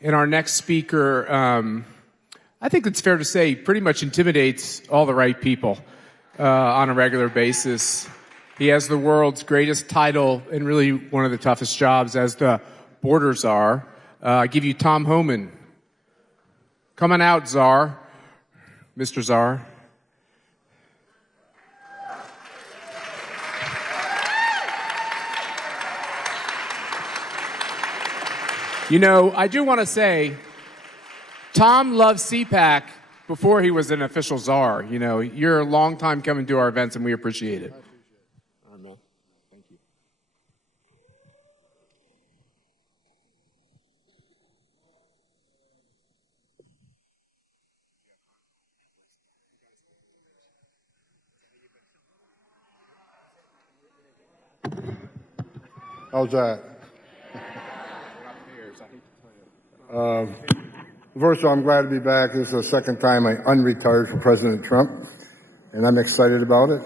And our next speaker, I think it's fair to say, pretty much intimidates all the right people on a regular basis. He has the world's greatest title and really one of the toughest jobs as the border czar. I give you Tom Homan. Come on out, Czar. Mr. Czar. You know, I do want to say, Tom loved CPAC before he was an official czar. You know, you're a long time coming to our events, and we appreciate it. All right, man. Thank you. How's that? First of all, I'm glad to be back. This is the second time I unretired for President Trump, and I'm excited about it.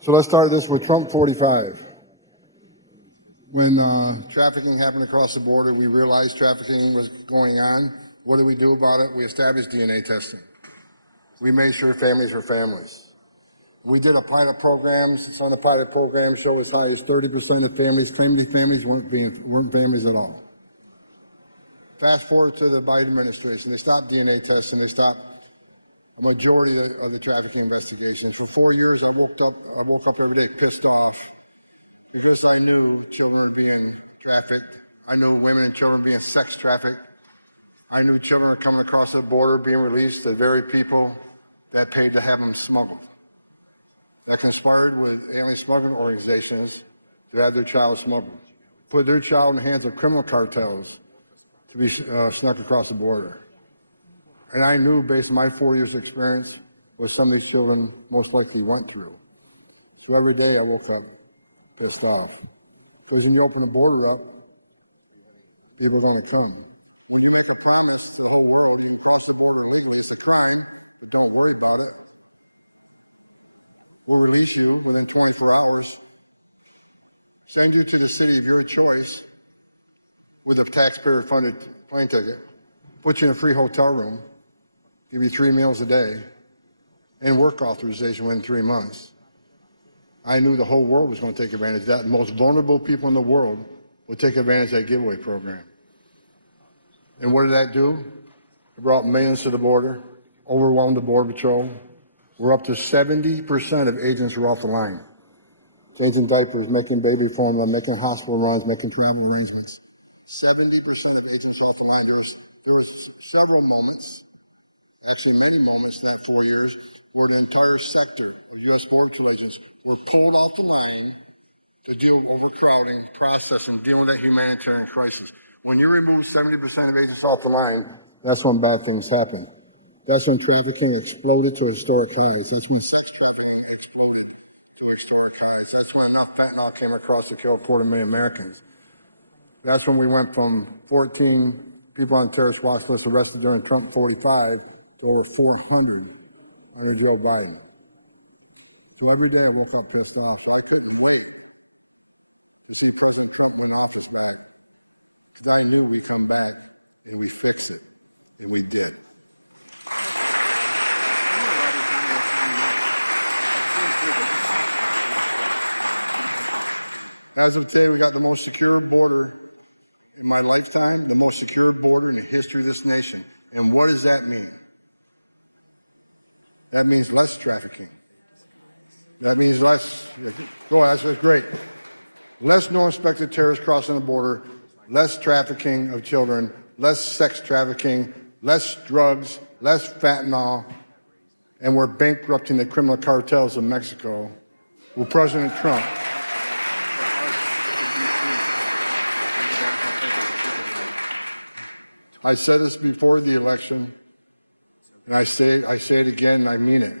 So let's start this with Trump 45. When trafficking happened across the border, we realized trafficking was going on. What did we do about it? We established DNA testing. We made sure families were families. We did a pilot program. Some of the pilot programs show as high as 30% of families claimed these families weren't families at all. Fast forward to the Biden administration. They stopped DNA testing. They stopped a majority of the trafficking investigations. For 4 years, I woke up every day pissed off because I knew children were being trafficked. I knew women and children being sex trafficked. I knew children were coming across the border being released to the very people that paid to have them smuggled. They conspired with alien smuggling organizations to have their child smuggled, put their child in the hands of criminal cartels to be snuck across the border. And I knew, based on my 4 years of experience, what some of these children most likely went through. So every day I woke up pissed off. Because when you open the border up, people are going to come. When you make a promise to the whole world, you cross the border illegally, it's a crime, but don't worry about it. We'll release you within 24 hours, send you to the city of your choice with a taxpayer-funded plane ticket, put you in a free hotel room, give you 3 meals a day, and work authorization within 3 months. I knew the whole world was going to take advantage of that. The most vulnerable people in the world would take advantage of that giveaway program. And what did that do? It brought millions to the border, overwhelmed the Border Patrol. We're up to 70% of agents are off the line. Changing diapers, making baby formula, making hospital runs, making travel arrangements. 70% of agents off the line. There was several moments, actually many moments in that 4 years, where the entire sector of U.S. Border Patrol agents were pulled off the line to deal with overcrowding, processing, dealing with that humanitarian crisis. When you remove 70% of agents off the line, that's when bad things happen. That's when trafficking exploded to historic highs. That's when sex trafficking exploded to historic highs. That's when enough fentanyl came across to kill 250,000 Americans. That's when we went from 14 people on terrorist watch list arrested during Trump 45 to over 400 under Joe Biden. So every day I woke up pissed off. So I couldn't wait to see President Trump in office back. So I knew we'd come back and we'd fix it. And we did. As of today, we have the most secure border in my lifetime, the most secure border in the history of this nation. And what does that mean? That means less trafficking. That means less unexpected terrorists crossing the border, less trafficking of children, less sex trafficking, less drugs, less fentanyl, and we're bankrupting the criminal cartels in Mexico. I said this before the election, and I say it again, and I mean it.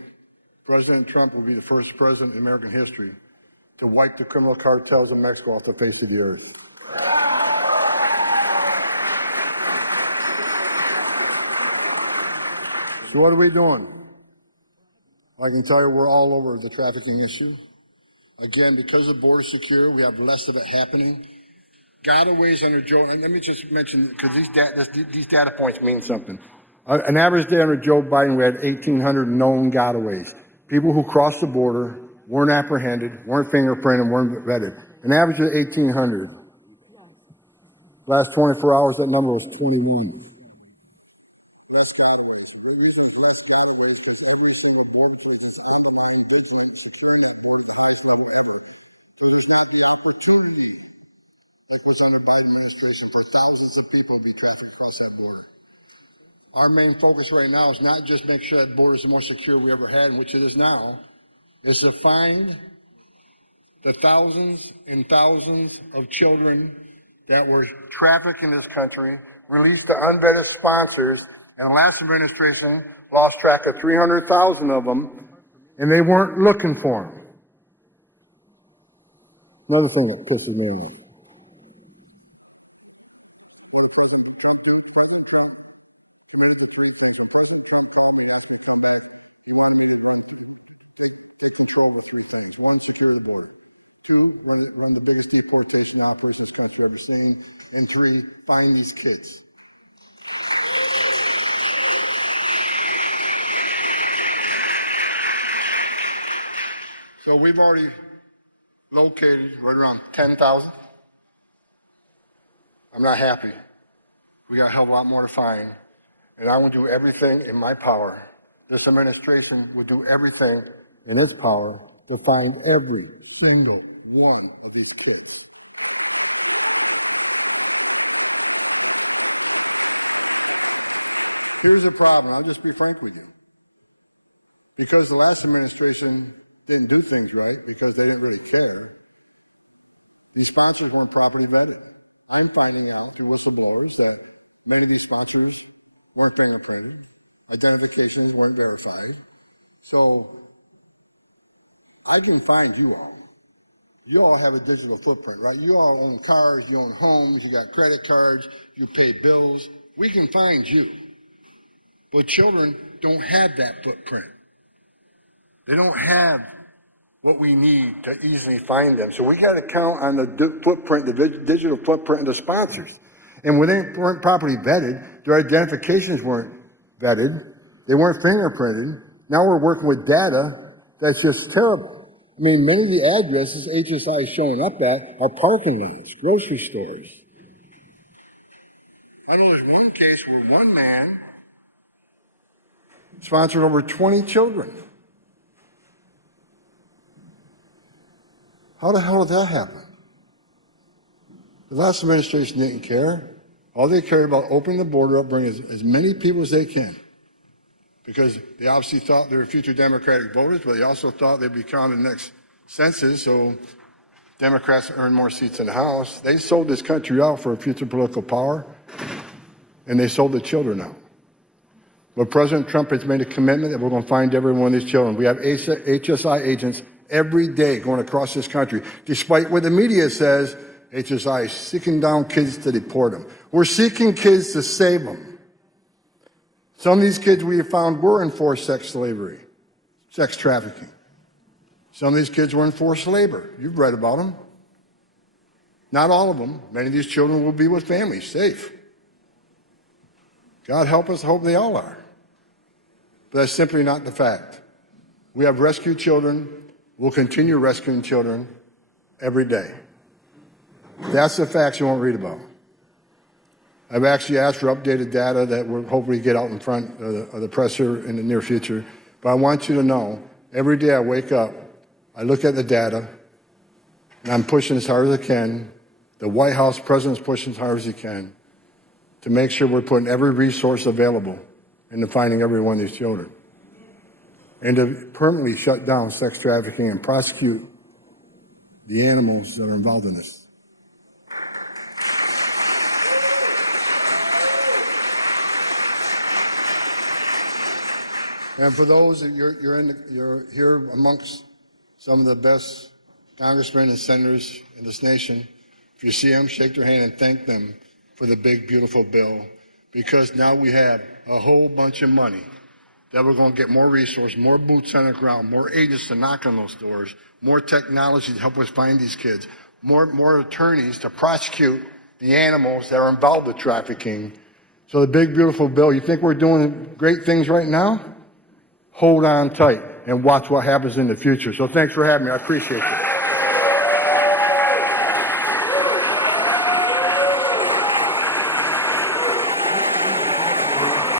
President Trump will be the first president in American history to wipe the criminal cartels in Mexico off the face of the earth. So what are we doing? I can tell you we're all over the trafficking issue. Again, because the border is secure, we have less of it happening. gotaways under Joe, and let me just mention, because these data points mean something. An average day under Joe Biden, we had 1,800 known gotaways. People who crossed the border, weren't apprehended, weren't fingerprinted, weren't vetted. An average of 1,800. Last 24 hours, that number was 21. Less gotaways. The reason it's less gotaways because every single border is on the line, vigilant, securing that border at the highest level ever. So there's not the opportunity that was under Biden administration for thousands of people to be trafficked across that border. Our main focus right now is not just make sure that border is the most secure we ever had, which it is now, is to find the thousands and thousands of children that were trafficked in this country, released to unvetted sponsors, and the last administration lost track of 300,000 of them, and they weren't looking for them. Another thing that pisses me off. President Trump committed to three things. When President Trump called me and asked me to come back, he wanted me to take control of three things. One, secure the border. Two, run the biggest deportation operation this country ever seen. And three, find these kids. So we've already located right around 10,000. I'm not happy. We got a hell of a lot more to find. And I will do everything in my power. This administration will do everything in its power to find every single one of these kids. Here's the problem. I'll just be frank with you. Because the last administration didn't do things right, because they didn't really care, these sponsors weren't properly vetted. I'm finding out through whistleblowers that many of these sponsors weren't fingerprinted, identifications weren't verified. So I can find you all. You all have a digital footprint, right? You all own cars, you own homes, you got credit cards, you pay bills. We can find you. But children don't have that footprint. They don't have what we need to easily find them. So we got to count on the footprint, the digital footprint of the sponsors. And when they weren't properly vetted, their identifications weren't vetted, they weren't fingerprinted. Now we're working with data that's just terrible. I mean, many of the addresses HSI is showing up at are parking lots, grocery stores. I know there's one case where one man sponsored over 20 children. How the hell did that happen? The last administration didn't care. All they cared about opening the border up, bringing as many people as they can. Because they obviously thought they were future Democratic voters, but they also thought they'd be counted in the next census, so Democrats earn more seats in the House. They sold this country out for future political power, and they sold the children out. But President Trump has made a commitment that we're going to find every one of these children. We have HSI agents every day going across this country. Despite what the media says, HSI is seeking down kids to deport them. We're seeking kids to save them. Some of these kids we have found were in forced sex slavery, sex trafficking. Some of these kids were in forced labor. You've read about them. Not all of them. Many of these children will be with families, safe. God help us, hope they all are. But that's simply not the fact. We have rescued children. We'll continue rescuing children every day. That's the facts you won't read about. I've actually asked for updated data that we'll hopefully get out in front of the presser in the near future. But I want you to know, every day I wake up, I look at the data, and I'm pushing as hard as I can. The White House president's pushing as hard as he can to make sure we're putting every resource available into finding every one of these children. And to permanently shut down sex trafficking and prosecute the animals that are involved in this. And for those that you're here amongst some of the best congressmen and senators in this nation, if you see them, shake their hand and thank them for the big, beautiful bill, because now we have a whole bunch of money that we're going to get more resources, more boots on the ground, more agents to knock on those doors, more technology to help us find these kids, more attorneys to prosecute the animals that are involved with trafficking. So the big, beautiful bill, you think we're doing great things right now? Hold on tight and watch what happens in the future. So thanks for having me. I appreciate it.